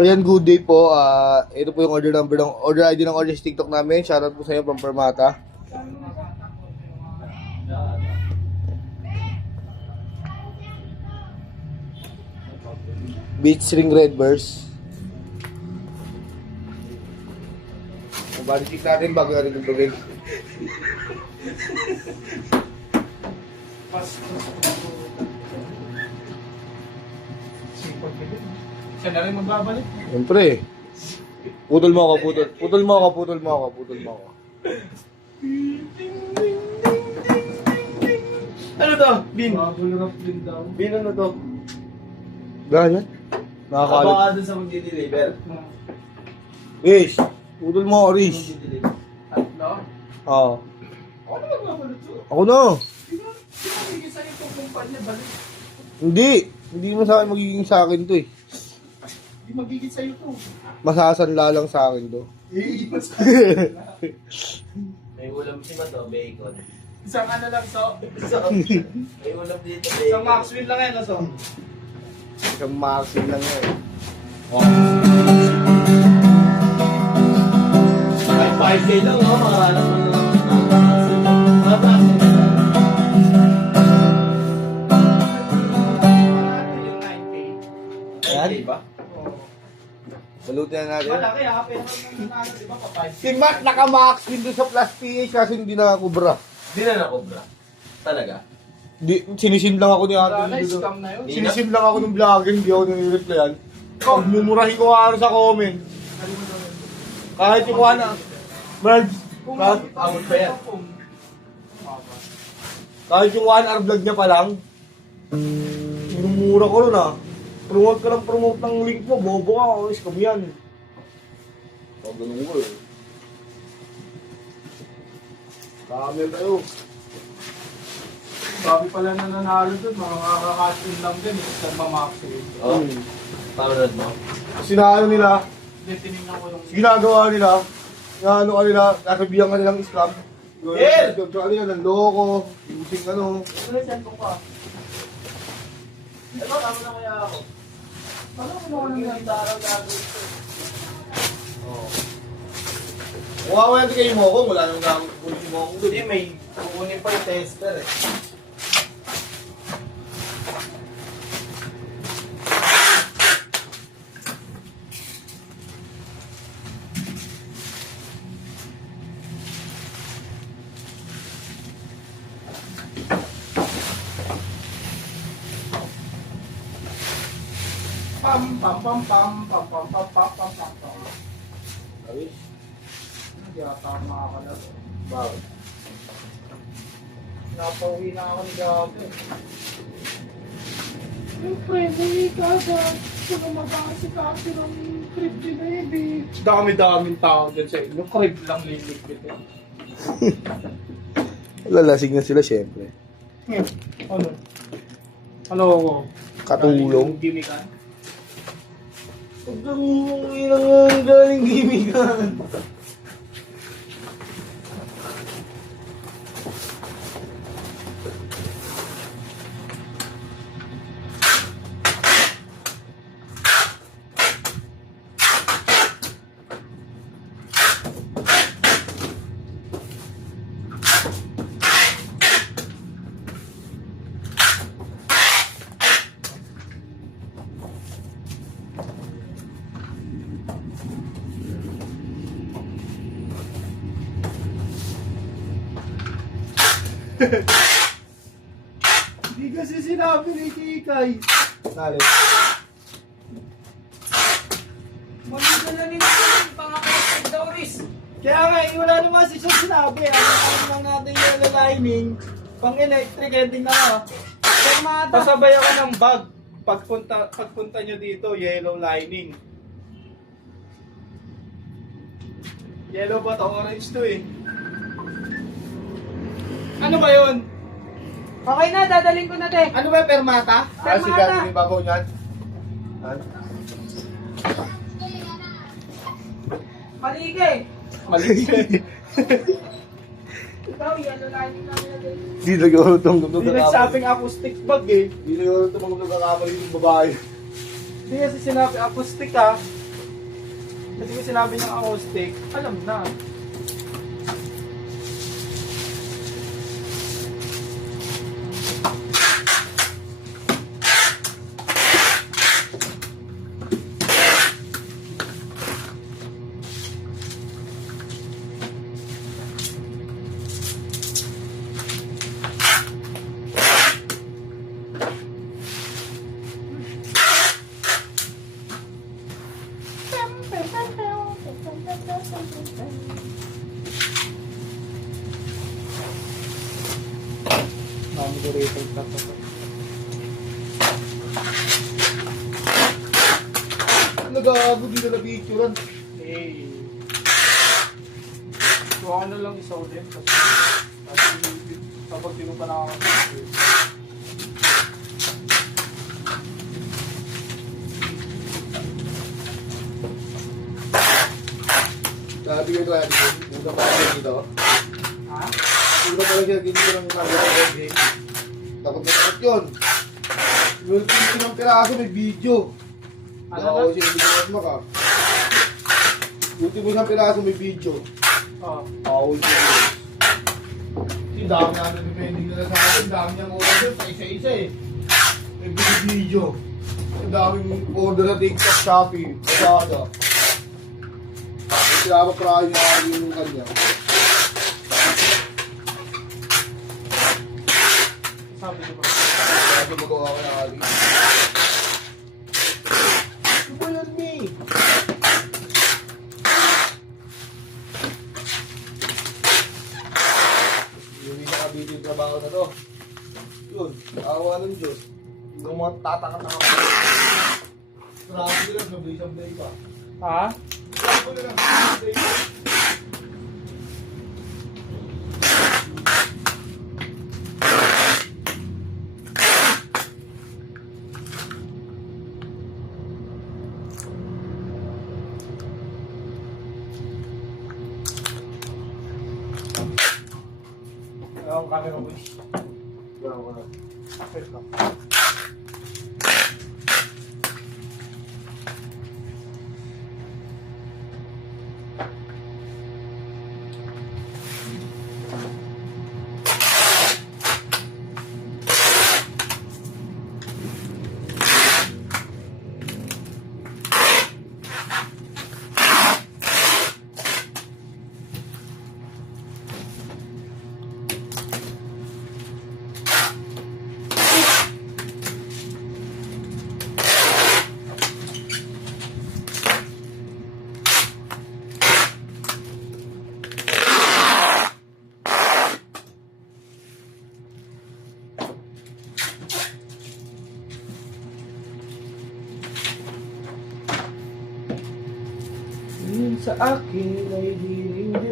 Ayan, good day po. Ito po yung order ID ng Orange TikTok namin. Shoutout po sa inyo from Permata. Beach Ring Red Burst. Body check natin bago natin tugtugin. Siya na rin magbabalik. Siyempre. Putol mo ako, putol. Putol mo ako, putol mo ako, putol mo ako. Ano to? Bin? Mabulurap din daw. Bin ano to? Ganyan? Nakakalit. Abakado sa mag-deliver. Rish, putol mo ako, Rish. Tatlo? Oo. Ako na magbabalot to. Ako na. Sinabigay sa'yo itong kumpanya, balik. Hindi. Hindi mo sa akin magiging sa akin to eh. Hindi magigit sa'yo to. Masasanla lang sa akin to. Iipas ka. May ulam si Mato, bacon. Isang ano lang, so. May ulam dito, Isang bacon. Maxwell lang yan, so. Isang maxim lang yan. Kahit 5K lang, oh, makahanap mo na lang. Yung 9K. Ayan. ba? Oo. Salutin na natin. Malaki ha, pero nang nanalo, di ba, pa 5K? Si Matt naka-max din doon sa plus PH kasi hindi nakakubra. Di na nakobra. Talaga? Sinisim lang ako ni ate. Wala, scam na yun. Sinisim lang ako ng vlogger, hindi ako nire-replyan. Pag mumurahin ko nga sa comment. Kahit yung kuha na. Brad, Abot pa yan. kahit yung 1 hour vlog niya pa lang. Minumura ko rin ah. Promote ka lang promote ng link mo, bobo ka, o scam yan. Pag ganun ko eh. Dami tayo. Sabi pala na nanalo doon, mga kakakasin lang din, isang ma-Maxwell. Oh, panood mo. Sinaano nila, Hindi, tinignan ko nung... ginagawa nila, na ano kanila, nasabihan ka nilang scam. Yes! Ano yan, nanloko, using ano. Send ko pa. Ano, tama na kaya ako? Ano ko naman ang ganda araw gagawin ko? Mukha ko natin kayo mo ako, wala nang gagawin mo ako doon. Hindi, may kukunin pa yung tester eh. Pam pam pam pam pam pam pam pam pam pam pam. Ayos. Hindi ata ako makakalaro. Bakit? Napauwi na ako ni Gabi. Siyempre, may kagad. Kung magkakasikaso ng crib ni baby. Dami-daming tao dyan sa inyo. Crib lang liligpit eh. Lalasing na sila syempre. Ano? Ano ako? Katulong. Gimikan? Huwag kang ilang galing gimikan. Hindi kasi sinabi ni Kikay. Nalik. Magdala ni Kikay, pangakasig daw ris. Kaya nga, wala naman si siya sinabi. Ano lang natin yung lining, pang electric, ending na nga. Pasabay ako ng bag. Pagpunta nyo dito, yellow lining. Yellow ba to? Orange to eh. Ano ba yun? Okay na, dadaling ko na, te. Ano ba, permata? Kasi gano'n yung babaw niyan. Mali ka eh. Mali. Ikaw, yan ang lining namin na din. Hindi nag-urutong Hindi nagsabing acoustic bag eh. Hindi nag-urutong mga nagkakamali yung babae. Hindi kasi sinabi acoustic ha. Kasi kung sinabi niya acoustic, alam na. Dami ko rito ito. Nagago, di na na-picturean. Eh. So ako na lang isa ulit. Kasi kapag di mo pa nakakapag. Sabi ko kaya dito, buka pa ako dito. Ha? Buka pa lang siya dito ng nagagawa game. Takot na takot yun. Yung ng piraso may video. Ano Ako ba? siya hindi ko mas maka. Yung ng piraso may video. Oo. Bawal siya. Si dami na depending nila sa akin. Dami niyang order sa isa-isa eh. May video. Ang daming order na TikTok, Shopee, Lazada. Pinapaparayo na yung kanya. Sabi ko ba? Sabi magawa ko na kali. Ano ba yan, Mi? Hindi na kabiti yung trabaho na to. Yun, awa ng Diyos. Yung mga tataka-taka pa. Traffic lang, sablay-sablay pa. Ha? Traffic lang, sablay-sablay pa. Ang camera mo. Ganun ko na. Wait lang. Sa akin ay hiling-hiling.